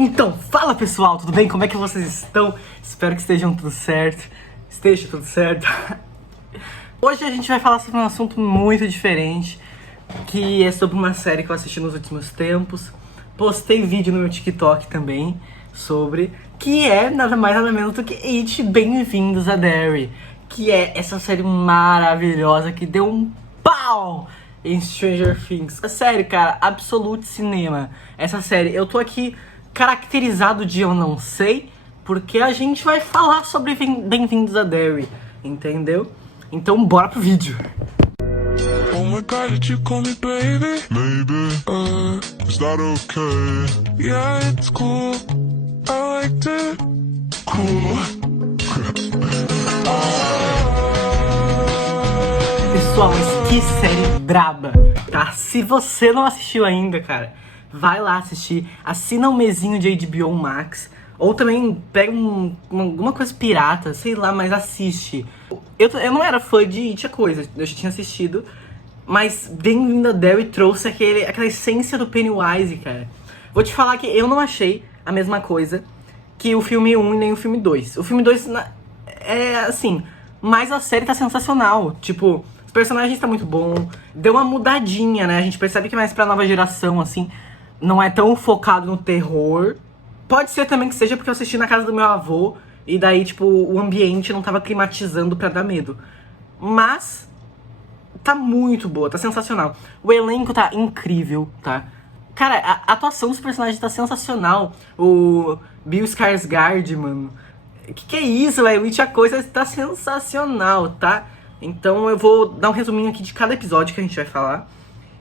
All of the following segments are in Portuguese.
Então, fala pessoal, tudo bem? Como é que vocês estão? Espero que estejam tudo certo. Esteja tudo certo. Hoje a gente vai falar sobre um assunto muito diferente, que é sobre uma série que eu assisti nos últimos tempos. Postei vídeo no meu TikTok também sobre, que é nada mais nada menos do que It, Bem-vindos a Derry, que é essa série maravilhosa que deu um pau em Stranger Things. Sério, cara, absolute cinema. Essa série, eu tô aqui caracterizado de eu não sei, porque a gente vai falar sobre Bem-vindos a Derry, entendeu? Então bora pro vídeo. Oh my god, did you call me baby? Maybe, is that okay? Yeah, it's cool, I liked it, cool. Pessoal, mas que série braba, tá? Se você não assistiu ainda, cara, vai lá assistir, assina um mesinho de HBO Max, ou também pega alguma coisa pirata, sei lá, mas assiste. Eu não era fã de It, a coisa, eu já tinha assistido, mas Bem-vindo a Derry trouxe aquela essência do Pennywise, cara. Vou te falar que eu não achei a mesma coisa que o filme 1 e nem o filme 2. O filme 2 é assim, mas a série tá sensacional. Tipo, os personagens tá muito bom, deu uma mudadinha, né? A gente percebe que mais pra nova geração, assim, não é tão focado no terror. Pode ser também que seja porque eu assisti na casa do meu avô, e daí, tipo, o ambiente não tava climatizando pra dar medo. Mas tá muito boa, tá sensacional. O elenco tá incrível, tá? Cara, a atuação dos personagens tá sensacional. O Bill Skarsgård, mano. Que é isso, velho? It, a coisa tá sensacional, tá? Então eu vou dar um resuminho aqui de cada episódio que a gente vai falar.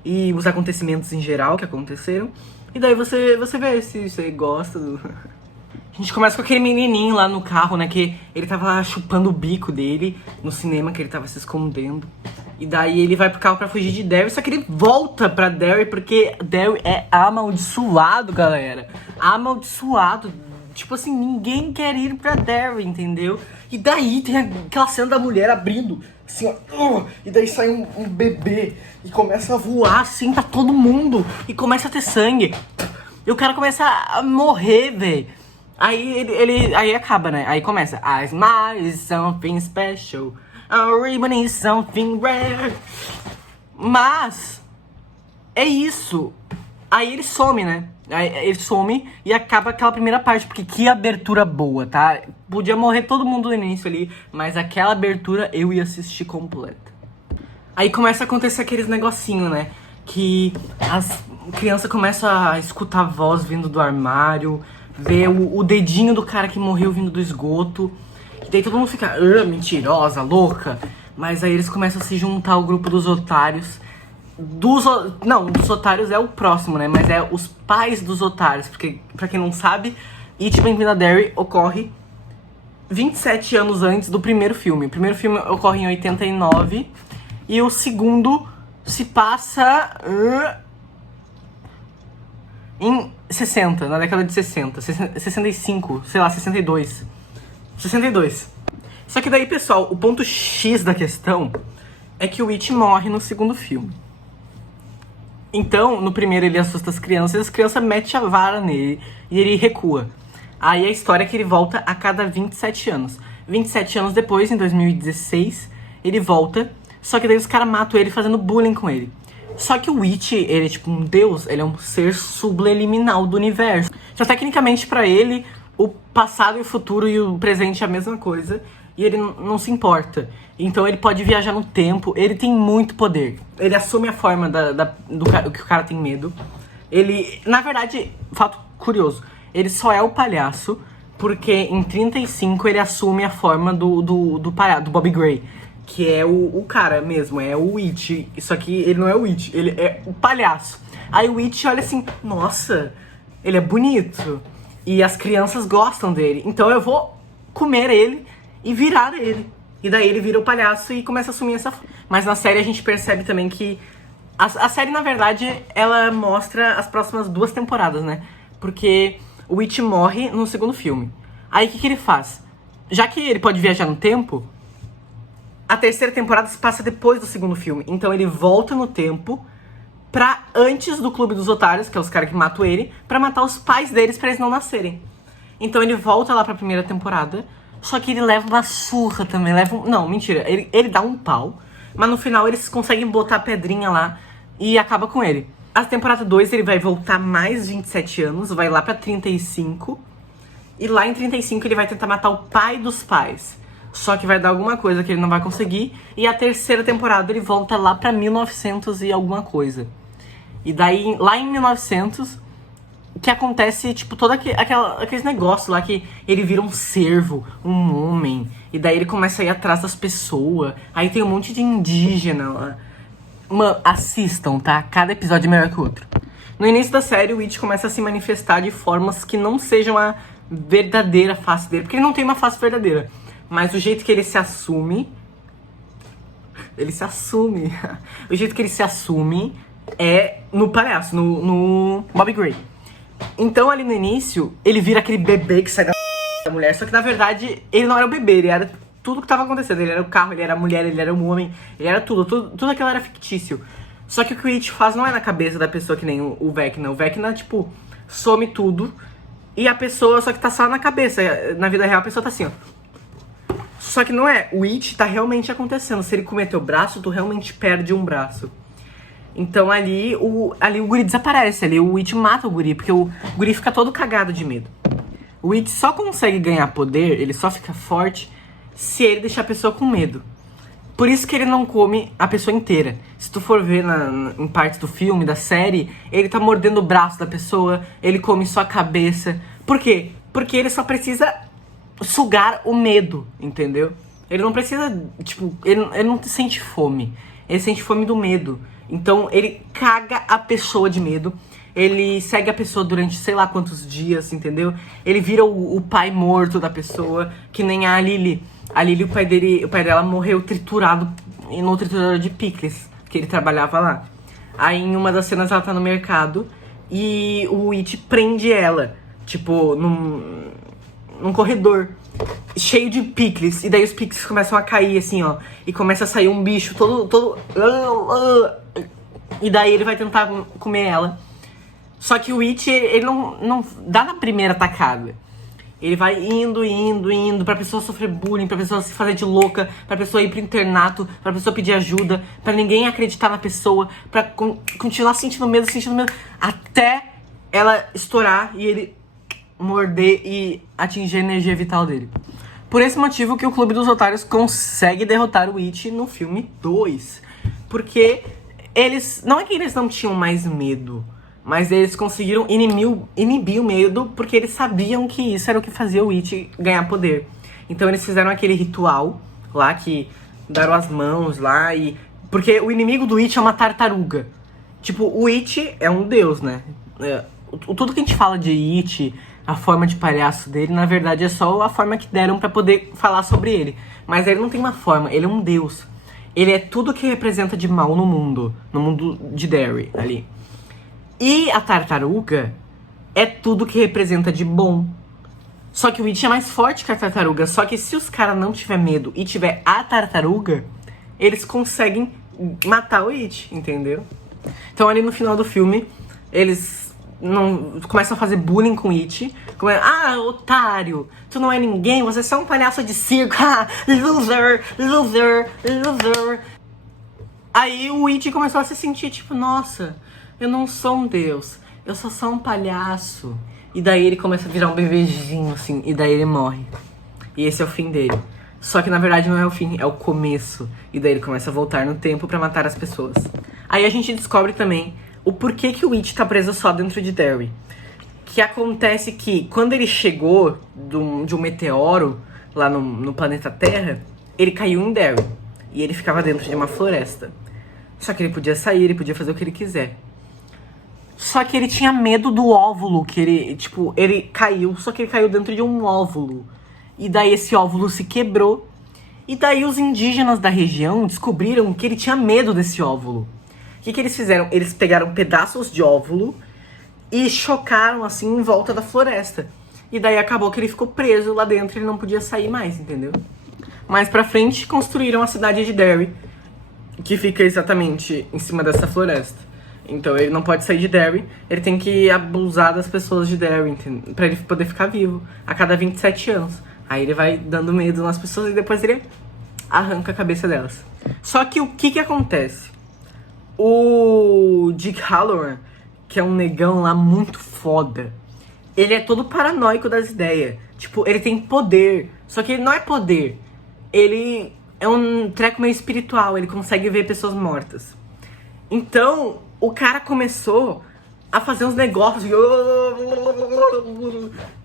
E os acontecimentos em geral que aconteceram. E daí você vê se você gosta do... A gente começa com aquele menininho lá no carro, né? Que ele tava lá chupando o bico dele no cinema, que ele tava se escondendo. E daí ele vai pro carro pra fugir de Derry, só que ele volta pra Derry porque Derry é amaldiçoado, galera. Amaldiçoado. Tipo assim, ninguém quer ir pra Derry, entendeu? E daí tem aquela cena da mulher abrindo, assim, ó. E daí sai um bebê e começa a voar, assim, pra todo mundo. E começa a ter sangue. E o cara começa a morrer, velho. Aí acaba, né? Aí começa. A smile is something special. A ribbon is something rare. Mas é isso. Aí ele some, né? Aí ele some e acaba aquela primeira parte. Porque que abertura boa, tá? Podia morrer todo mundo no início ali, mas aquela abertura eu ia assistir completa. Aí começa a acontecer aqueles negocinho, né? Que as crianças começam a escutar a voz vindo do armário, ver o dedinho do cara que morreu vindo do esgoto. E daí todo mundo fica, mentirosa, louca. Mas aí eles começam a se juntar ao grupo dos otários. Dos otários é o próximo, né? Mas é os pais dos otários. Porque, pra quem não sabe, It, Bem-vindo a Derry ocorre 27 anos antes do primeiro filme. O primeiro filme ocorre em 89. E o segundo se passa em 60, na década de 60. 65, sei lá, 62. 62. Só que daí, pessoal, o ponto X da questão é que o It morre no segundo filme. Então, no primeiro ele assusta as crianças metem a vara nele e ele recua. Aí a história é que ele volta a cada 27 anos. 27 anos depois, em 2016, ele volta, só que daí os caras matam ele fazendo bullying com ele. Só que o It, ele é tipo um deus, ele é um ser subliminal do universo. Então, tecnicamente, pra ele, o passado e o futuro e o presente é a mesma coisa. E ele não se importa. Então ele pode viajar no tempo, ele tem muito poder. Ele assume a forma do que o cara tem medo. Ele, na verdade, fato curioso, ele só é o palhaço porque em 35 ele assume a forma do palhaço, do Bobby Gray. Que é o cara mesmo, é o It. Só que ele não é o It, ele é o palhaço. Aí o It olha assim, nossa, ele é bonito. E as crianças gostam dele. Então eu vou comer ele e virar ele. E daí ele vira o palhaço e começa a assumir essa forma. Mas na série a gente percebe também que... A série, na verdade, ela mostra as próximas 2 temporadas, né? Porque o It morre no segundo filme. Aí o que ele faz? Já que ele pode viajar no tempo... A terceira temporada se passa depois do segundo filme. Então ele volta no tempo pra antes do Clube dos Otários, que é os caras que matam ele, pra matar os pais deles pra eles não nascerem. Então ele volta lá pra primeira temporada, só que ele leva uma surra também, não, mentira, ele dá um pau, mas no final eles conseguem botar a pedrinha lá e acaba com ele. A temporada 2 ele vai voltar mais 27 anos, vai lá pra 35, e lá em 35 ele vai tentar matar o pai dos pais. Só que vai dar alguma coisa que ele não vai conseguir. E a terceira temporada ele volta lá pra 1900 e alguma coisa. E daí, lá em 1900, que acontece, tipo, todo aqueles negócios lá que ele vira um cervo, um homem. E daí ele começa a ir atrás das pessoas. Aí tem um monte de indígena lá. Mano, assistam, tá? Cada episódio é melhor que o outro. No início da série, o It começa a se manifestar de formas que não sejam a verdadeira face dele. Porque ele não tem uma face verdadeira. Mas o jeito que ele se assume... O jeito que ele se assume é no palhaço, no Bobby Gray. Então, ali no início, ele vira aquele bebê que sai da mulher. Só que, na verdade, ele não era o bebê. Ele era tudo que tava acontecendo. Ele era o carro, ele era a mulher, ele era um homem. Ele era tudo aquilo era fictício. Só que o que o It faz não é na cabeça da pessoa que nem o Vecna. O Vecna, tipo, some tudo. E a pessoa só que tá só na cabeça. Na vida real, a pessoa tá assim, ó. Só que não é, o It tá realmente acontecendo. Se ele comer teu braço, tu realmente perde um braço. Então ali o guri desaparece, ali o It mata o guri, porque o guri fica todo cagado de medo. O It só consegue ganhar poder, ele só fica forte, se ele deixar a pessoa com medo. Por isso que ele não come a pessoa inteira. Se tu for ver em partes do filme, da série, ele tá mordendo o braço da pessoa, ele come só a cabeça. Por quê? Porque ele só precisa sugar o medo, entendeu? Ele não precisa, tipo, ele não sente fome. Ele sente fome do medo. Então ele caga a pessoa de medo. Ele segue a pessoa durante sei lá quantos dias, entendeu? Ele vira o pai morto da pessoa, que nem a Lily. A Lily, o pai dela morreu triturado no triturador de picles, que ele trabalhava lá. Aí em uma das cenas ela tá no mercado e o It prende ela, tipo, num corredor cheio de picles. E daí os picles começam a cair assim, ó. E começa a sair um bicho todo... E daí ele vai tentar comer ela. Só que o It, ele não dá na primeira tacada. Ele vai indo, pra pessoa sofrer bullying, pra pessoa se fazer de louca, pra pessoa ir pro internato, pra pessoa pedir ajuda, pra ninguém acreditar na pessoa, pra continuar sentindo medo, até ela estourar e ele morder e atingir a energia vital dele. Por esse motivo que o Clube dos Otários consegue derrotar o It no filme 2. Porque não é que eles não tinham mais medo, mas eles conseguiram inibir o medo porque eles sabiam que isso era o que fazia o It ganhar poder. Então eles fizeram aquele ritual lá, que deram as mãos lá e... Porque o inimigo do It é uma tartaruga. Tipo, o It é um deus, né? Tudo que a gente fala de It, a forma de palhaço dele, na verdade é só a forma que deram pra poder falar sobre ele. Mas ele não tem uma forma, ele é um deus. Ele é tudo que representa de mal no mundo de Derry, ali. E a tartaruga é tudo que representa de bom. Só que o It é mais forte que a tartaruga. Só que se os caras não tiver medo e tiver a tartaruga, eles conseguem matar o It, entendeu? Então ali no final do filme, eles começam a fazer bullying com o It. Otário, tu não é ninguém, você é só um palhaço de circo. Loser. Aí o It começou a se sentir tipo, nossa, eu não sou um deus, eu sou só um palhaço. E daí ele começa a virar um bebezinho, assim, e daí ele morre. E esse é o fim dele. Só que na verdade não é o fim, é o começo. E daí ele começa a voltar no tempo pra matar as pessoas. Aí a gente descobre também o porquê que o It tá preso só dentro de Derry. Que acontece que quando ele chegou de um meteoro lá no planeta Terra, ele caiu em Derry. E ele ficava dentro de uma floresta. Só que ele podia sair, ele podia fazer o que ele quiser. Só que ele tinha medo do óvulo, que ele caiu, só que ele caiu dentro de um óvulo. E daí esse óvulo se quebrou. E daí os indígenas da região descobriram que ele tinha medo desse óvulo. O que eles fizeram? Eles pegaram pedaços de óvulo e chocaram assim em volta da floresta. E daí acabou que ele ficou preso lá dentro e ele não podia sair mais, entendeu? Mais pra frente construíram a cidade de Derry, que fica exatamente em cima dessa floresta. Então ele não pode sair de Derry, ele tem que abusar das pessoas de Derry, pra ele poder ficar vivo a cada 27 anos. Aí ele vai dando medo nas pessoas e depois ele arranca a cabeça delas. Só que o que acontece? O Dick Halloran, que é um negão lá muito foda, ele é todo paranoico das ideias. Tipo, ele tem poder, só que ele não é poder. Ele é um treco meio espiritual, ele consegue ver pessoas mortas. Então, o cara começou a fazer uns negócios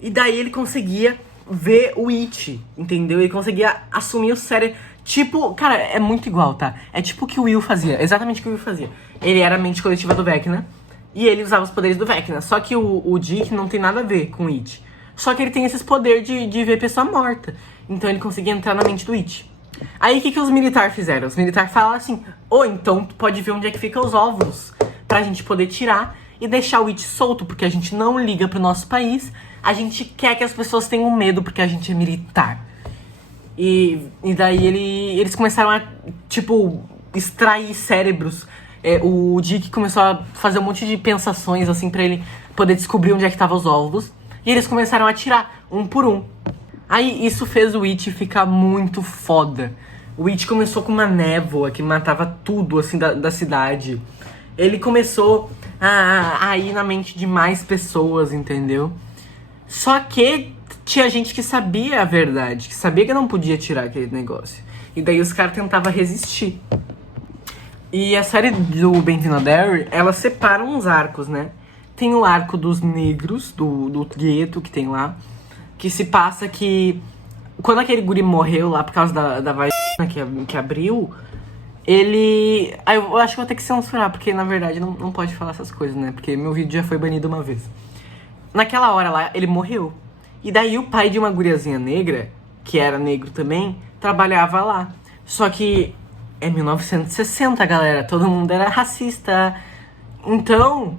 e daí ele conseguia ver o It, entendeu? Ele conseguia assumir o cérebro. Tipo, cara, é muito igual, tá? É tipo o que o Will fazia, exatamente o que o Will fazia. Ele era a mente coletiva do Vecna e ele usava os poderes do Vecna. Só que o Dick não tem nada a ver com o It. Só que ele tem esses poderes de ver pessoa morta. Então ele conseguia entrar na mente do It. Aí o que os militares fizeram? Os militares falaram assim: então tu pode ver onde é que ficam os óvulos pra gente poder tirar e deixar o It solto, porque a gente não liga pro nosso país. A gente quer que as pessoas tenham medo porque a gente é militar. E daí eles começaram a, tipo, extrair cérebros. O Dick começou a fazer um monte de pensações, assim, pra ele poder descobrir onde é que estavam os óvulos. E eles começaram a tirar, um por um. Aí isso fez o It ficar muito foda. O It começou com uma névoa que matava tudo, assim, da cidade. Ele começou a ir na mente de mais pessoas, entendeu? Só que tinha gente que sabia a verdade, que sabia que não podia tirar aquele negócio. E daí os caras tentavam resistir. E a série do Bem-vindo a Derry, ela separa uns arcos, né? Tem o arco dos negros, do gueto que tem lá, que se passa que quando aquele guri morreu lá por causa da vagina que abriu, ele... eu acho que vou ter que censurar, porque na verdade não pode falar essas coisas, né? Porque meu vídeo já foi banido uma vez. Naquela hora lá, ele morreu. E daí o pai de uma guriazinha negra, que era negro também, trabalhava lá. Só que é 1960, galera. Todo mundo era racista. Então,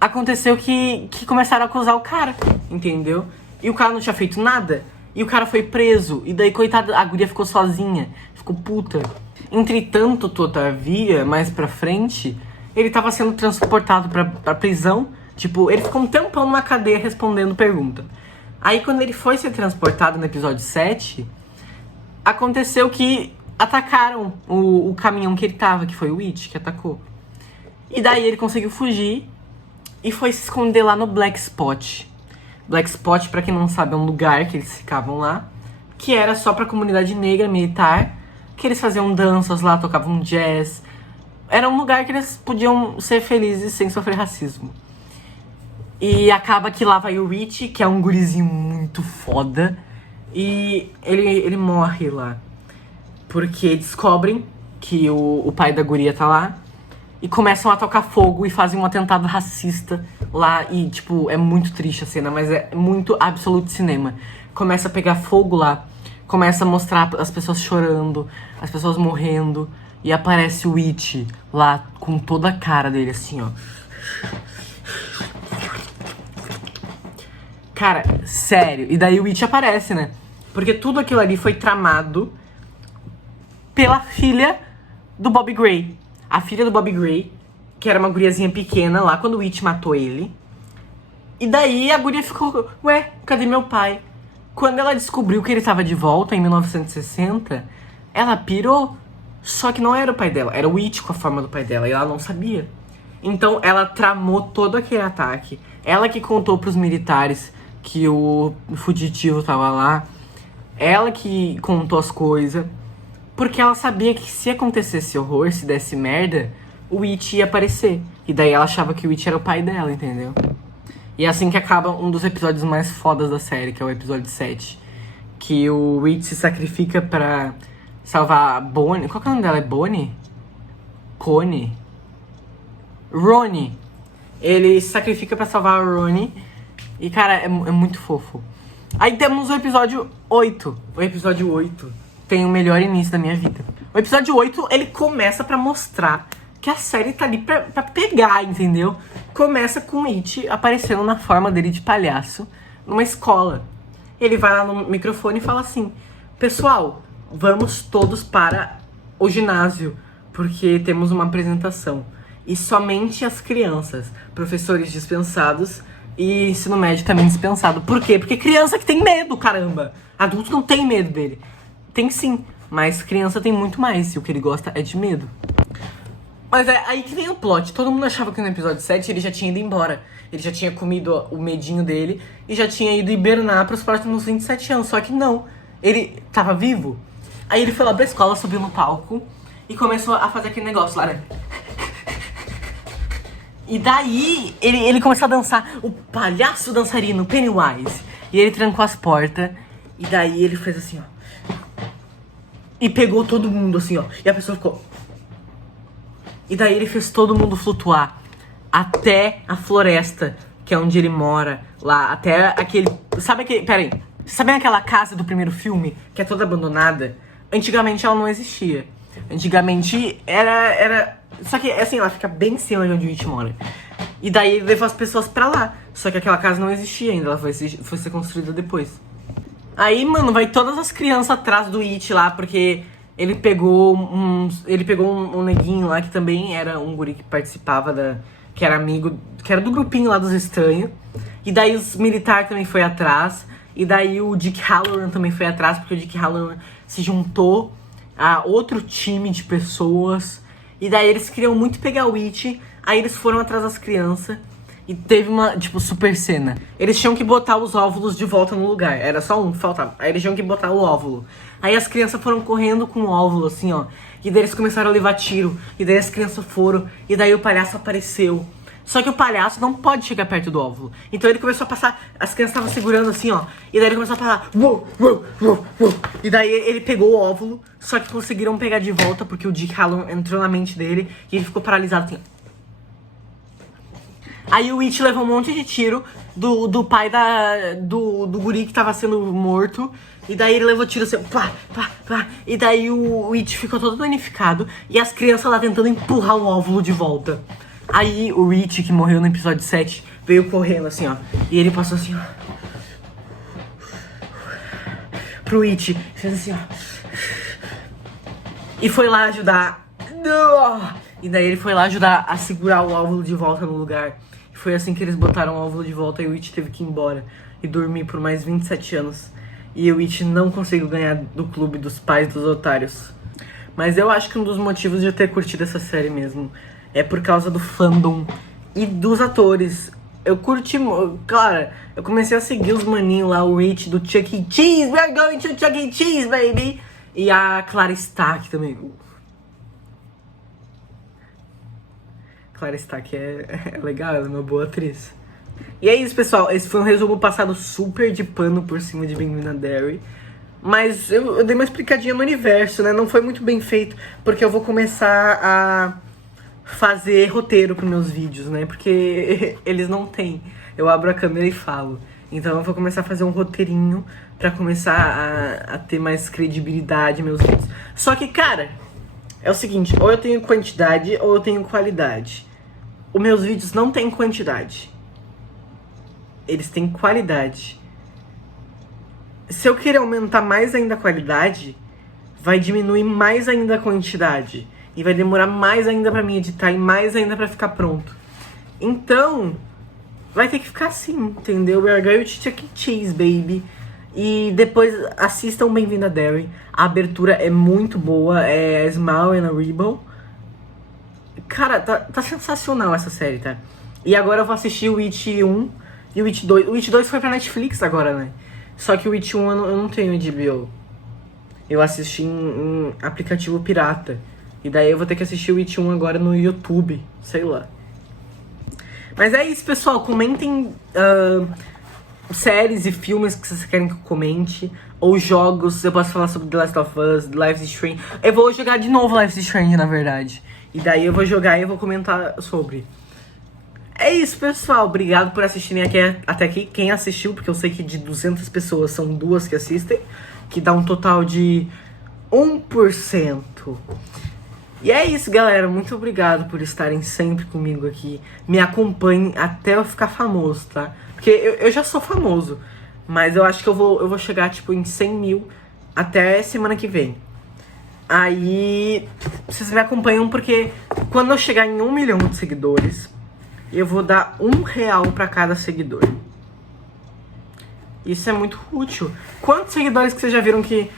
aconteceu que começaram a acusar o cara, entendeu? E o cara não tinha feito nada. E o cara foi preso. E daí, coitada, a guria ficou sozinha. Ficou puta. Entretanto, todavia, mais pra frente, ele tava sendo transportado pra prisão. Tipo, ele ficou um tempão numa cadeia respondendo pergunta. Aí, quando ele foi ser transportado no episódio 7, aconteceu que atacaram o caminhão que ele tava, que foi o It que atacou. E daí ele conseguiu fugir e foi se esconder lá no Black Spot. Black Spot, pra quem não sabe, é um lugar que eles ficavam lá, que era só pra comunidade negra militar, que eles faziam danças lá, tocavam jazz. Era um lugar que eles podiam ser felizes sem sofrer racismo. E acaba que lá vai o Rich, que é um gurizinho muito foda. E ele morre lá. Porque descobrem que o pai da guria tá lá. E começam a tocar fogo e fazem um atentado racista lá. E, tipo, é muito triste a cena, mas é muito absoluto cinema. Começa a pegar fogo lá. Começa a mostrar as pessoas chorando, as pessoas morrendo. E aparece o It lá com toda a cara dele, assim, ó. Cara, sério. E daí o It aparece, né? Porque tudo aquilo ali foi tramado pela filha do Bobby Gray. A filha do Bobby Gray, que era uma guriazinha pequena lá quando o It matou ele. E daí a guria ficou, ué, cadê meu pai? Quando ela descobriu que ele tava de volta em 1960, ela pirou. Só que não era o pai dela, era o It com a forma do pai dela, e ela não sabia. Então ela tramou todo aquele ataque. Ela que contou pros militares que o fugitivo tava lá. Ela que contou as coisas. Porque ela sabia que se acontecesse horror, se desse merda, o It ia aparecer. E daí ela achava que o It era o pai dela, entendeu? E é assim que acaba um dos episódios mais fodas da série, que é o episódio 7. Que o It se sacrifica pra salvar a Bonnie. Qual que é o nome dela? É Bonnie? Connie? Ronnie. Ele se sacrifica pra salvar a Ronnie. E, cara, é muito fofo. Aí temos o episódio 8. O episódio 8 tem o melhor início da minha vida. O episódio 8, ele começa pra mostrar que a série tá ali pra pegar, entendeu? Começa com o It aparecendo na forma dele de palhaço numa escola. Ele vai lá no microfone e fala assim: pessoal, vamos todos para o ginásio, porque temos uma apresentação. e somente as crianças. Professores dispensados e ensino médio também dispensado. Por quê? Porque criança que tem medo, caramba. Adulto não tem medo dele. Tem sim, mas criança tem muito mais. E o que ele gosta é de medo. Mas é aí que vem o plot. Todo mundo achava que no episódio 7 ele já tinha ido embora. Ele já tinha comido o medinho dele e já tinha ido hibernar pros próximos 27 anos. Só que não. Ele tava vivo. Aí ele foi lá pra escola, subiu no palco e começou a fazer aquele negócio lá, né? E daí ele começou a dançar o palhaço dançarino Pennywise. E ele trancou as portas. E daí ele fez assim, ó. E pegou todo mundo assim, ó. E a pessoa ficou... E daí ele fez todo mundo flutuar até a floresta, que é onde ele mora. Lá, até aquele... Sabe aquele... Pera aí. Sabe aquela casa do primeiro filme, que é toda abandonada? Antigamente ela não existia. Antigamente era... Só que, assim, ela fica bem em cima de onde o It mora. E daí ele levou as pessoas pra lá. Só que aquela casa não existia ainda, ela foi ser construída depois. Aí, mano, vai todas as crianças atrás do It lá, porque ele pegou um neguinho lá, que também era um guri que participava que era amigo, que era do grupinho lá dos estranhos. E daí os militares também foi atrás. E daí o Dick Halloran também foi atrás, porque o Dick Halloran se juntou a outro time de pessoas. E daí eles queriam muito pegar o It, aí eles foram atrás das crianças. E teve uma, tipo, super cena. Eles tinham que botar os óvulos de volta no lugar. Era só um que faltava. Aí eles tinham que botar o óvulo. Aí as crianças foram correndo com o óvulo, assim, ó. E daí eles começaram a levar tiro. E daí as crianças foram. E daí o palhaço apareceu. Só que o palhaço não pode chegar perto do óvulo. Então ele começou a passar... As crianças estavam segurando, assim, ó. E daí ele começou a falar... Uou, uou, uou, uou. E daí ele pegou o óvulo. Só que conseguiram pegar de volta, porque o Dick Halloran entrou na mente dele. E ele ficou paralisado, assim, ó. Aí o It levou um monte de tiro do pai do guri que tava sendo morto. E daí ele levou tiro assim, pá, pá, pá. E daí o It ficou todo danificado. E as crianças lá tentando empurrar o óvulo de volta. Aí o It, que morreu no episódio 7, veio correndo assim, ó. E ele passou assim, ó. Pro It, fez assim, ó. E foi lá ajudar. E daí ele foi lá ajudar a segurar o óvulo de volta no lugar. Foi assim que eles botaram o óvulo de volta e o It teve que ir embora e dormir por mais 27 anos. E o It não conseguiu ganhar do clube dos pais dos otários. Mas eu acho que um dos motivos de eu ter curtido essa série mesmo é por causa do fandom e dos atores. Eu curti, claro, eu comecei a seguir os maninhos lá, o It do Chuck E. Cheese, we're going to Chuck E. Cheese, baby! E a Clara Stark também. Clara Stark é legal, ela é uma boa atriz. E é isso, pessoal. Esse foi um resumo passado super de pano por cima de Bem-vindo a Derry. Mas eu dei uma explicadinha no universo, né? Não foi muito bem feito, porque eu vou começar a fazer roteiro pros meus vídeos, né? Porque eles não têm. Eu abro a câmera e falo. Então eu vou começar a fazer um roteirinho pra começar a ter mais credibilidade meus vídeos. Só que, cara, é o seguinte, ou eu tenho quantidade ou eu tenho qualidade. Os meus vídeos não têm quantidade. Eles têm qualidade. Se eu querer aumentar mais ainda a qualidade, vai diminuir mais ainda a quantidade. E vai demorar mais ainda pra mim editar e mais ainda pra ficar pronto. Então, vai ter que ficar assim, entendeu? We are going to Chuck E. Cheese, baby. E depois assistam Bem-vindo a Derry. A abertura é muito boa, é a Smile and a Rebel. Cara, tá sensacional essa série, tá? E agora eu vou assistir o It 1 e o It 2. O It 2 foi pra Netflix agora, né? Só que o It 1 eu não tenho HBO. Eu assisti em aplicativo pirata. E daí eu vou ter que assistir o It 1 agora no YouTube, sei lá. Mas é isso, pessoal. Comentem séries e filmes que vocês querem que eu comente. Ou jogos, eu posso falar sobre The Last of Us, Life is Strange. Eu vou jogar de novo Life is Strange, na verdade. E daí eu vou jogar e eu vou comentar sobre. É isso, pessoal. Obrigado por assistirem até aqui. Quem assistiu, porque eu sei que de 200 pessoas são 2 que assistem. Que dá um total de 1%. E é isso, galera. Muito obrigado por estarem sempre comigo aqui. Me acompanhem até eu ficar famoso, tá? Porque eu já sou famoso. Mas eu acho que eu vou chegar, tipo, em 100 mil até semana que vem. Aí, vocês me acompanham porque Quando eu chegar em 1 milhão de seguidores, eu vou dar R$1 pra cada seguidor. Isso é muito útil. Quantos seguidores que vocês já viram que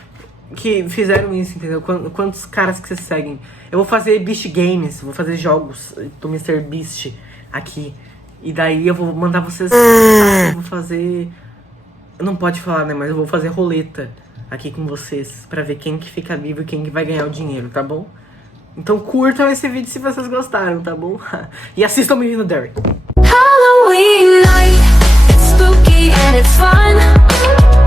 fizeram isso, entendeu? Quantos caras que vocês seguem? Eu vou fazer Beast Games, vou fazer jogos do Mr. Beast aqui. E daí eu vou mandar vocês... Eu vou fazer... Não pode falar, né? Mas eu vou fazer roleta aqui com vocês pra ver quem que fica vivo e quem que vai ganhar o dinheiro, tá bom? Então curtam esse vídeo se vocês gostaram, tá bom? E assistam o Menino Derek. Halloween night, it's spooky and it's fun.